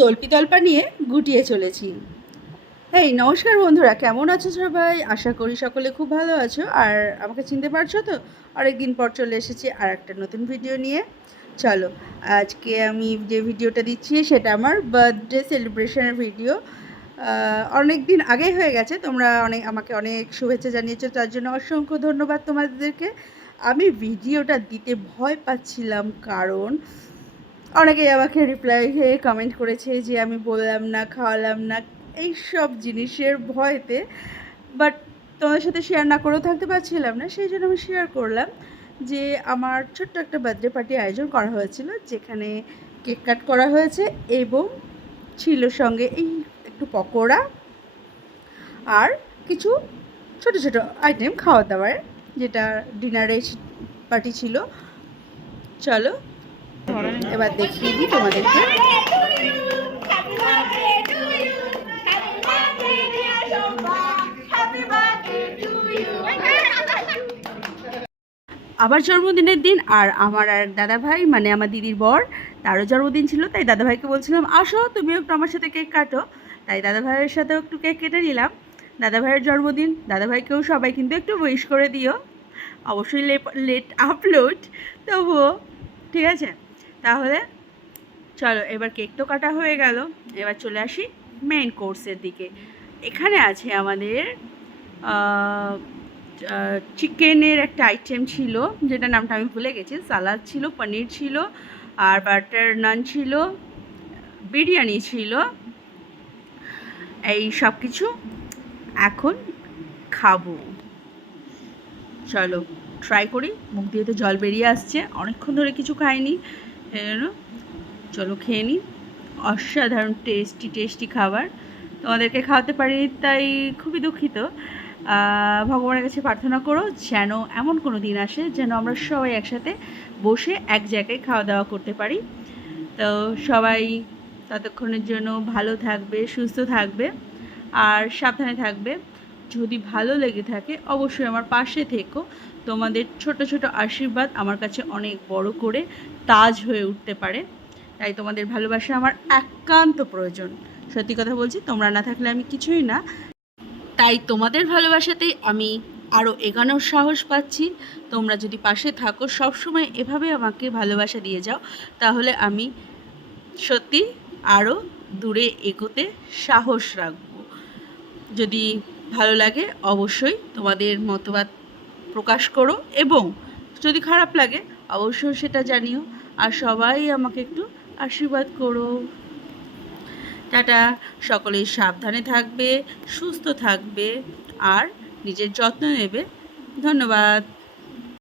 তল্পি তল্পা নিয়ে গুটিয়ে চলেছি। এই নমস্কার বন্ধুরা, কেমন আছো সবাই? আশা করি সকলে খুব ভালো আছো। আর আমাকে চিনতে পারছো তো? অনেকদিন পর চলে এসেছি আর একটা নতুন ভিডিও নিয়ে। চলো, আজকে আমি যে ভিডিওটা দিচ্ছি সেটা আমার বার্থডে সেলিব্রেশনের ভিডিও। অনেক দিন আগেই হয়ে গেছে, তোমরা আমাকে অনেক শুভেচ্ছা জানিয়েছো, তার জন্য অসংখ্য ধন্যবাদ তোমাদেরকে। আমি ভিডিওটা দিতে ভয় পাচ্ছিলাম, কারণ অনেকেই আমাকে রিপ্লাই কমেন্ট করেছে যে আমি বললাম না, খাওয়ালাম না, এই সব জিনিসের ভয়তে। বাট তোমাদের সাথে শেয়ার না করেও থাকতে পারছিলাম না, সেই জন্য আমি শেয়ার করলাম যে আমার ছোট্ট একটা বার্থডে পার্টি আয়োজন করা হয়েছিল, যেখানে কেক কাট করা হয়েছে এবং ছিল সঙ্গে এই একটু পকোড়া আর কিছু ছোট ছোট আইটেম খাওয়া দাওয়ার, যেটা ডিনারের পার্টি ছিল। চলো এবার দেখিয়ে দিই তোমাদেরকে। আবার জন্মদিনের দিন, আর আমার এক দাদাভাই, মানে আমার দিদির বর, তারও জন্মদিন ছিল। তাই দাদাভাইকে বলছিলাম আসো তুমিও একটু আমার সাথে কেক কাটো। তাই দাদাভাইয়ের সাথেও একটু কেক কেটে নিলাম। দাদাভাইয়ের জন্মদিন, দাদাভাইকেও সবাই কিন্তু একটু উইশ করে দিও। অবশ্যই লেট আপলোড, তবুও ঠিক আছে। তাহলে চলো, এবার কেক তো কাটা হয়ে গেল, এবার চলে আসি মেইন কোর্সের দিকে। এখানে আছে আমাদের চিকেনের একটা আইটেম ছিল, যেটা নামটা আমি ভুলে গেছি। সালাদ ছিল, পনির ছিল, আর বাটার নান ছিল, বিরিয়ানি ছিল। এই সব কিছু এখন খাবো। চলো ট্রাই করি। মুখ দিয়ে তো জল বেরিয়ে আসছে, অনেকক্ষণ ধরে কিছু খাইনি, চলো খেয়ে নিই। অসাধারণ টেস্টি টেস্টি খাবার, তোমাদেরকে খাওয়াতে পারি তাই খুবই দুঃখিত। ভগবানের কাছে প্রার্থনা করো যেন এমন কোনো দিন আসে যেন আমরা সবাই একসাথে বসে এক জায়গায় খাওয়া দাওয়া করতে পারি। তো সবাই ততক্ষণের জন্য ভালো থাকবে, সুস্থ থাকবে আর সাবধানে থাকবে। যদি ভালো লেগে থাকে অবশ্যই আমার পাশে থেকো। তোমাদের ছোট ছোট আশীর্বাদ আমার কাছে অনেক বড় করে তাজ হয়ে উঠতে পারে, তাই তোমাদের ভালোবাসা আমার একান্ত প্রয়োজন। সত্যি কথা বলছি, তোমরা না থাকলে আমি কিছুই না। তাই তোমাদের ভালোবাসাতেই আমি আরও এগোনোর সাহস পাচ্ছি। তোমরা যদি পাশে থাকো, সবসময় এভাবে আমাকে ভালোবাসা দিয়ে যাও, তাহলে আমি সত্যি আরও দূরে এগোতে সাহস রাখব। যদি ভালো লাগে অবশ্যই তোমাদের মতবাদ প্রকাশ করো, এবং যদি খারাপ লাগে অবশ্যই সেটা জানিও। আর সবাই আমাকে একটু আশীর্বাদ করো। টাটা। সকলেই সাবধানে থাকবে, সুস্থ থাকবে আর নিজের যত্ন নেবে। ধন্যবাদ।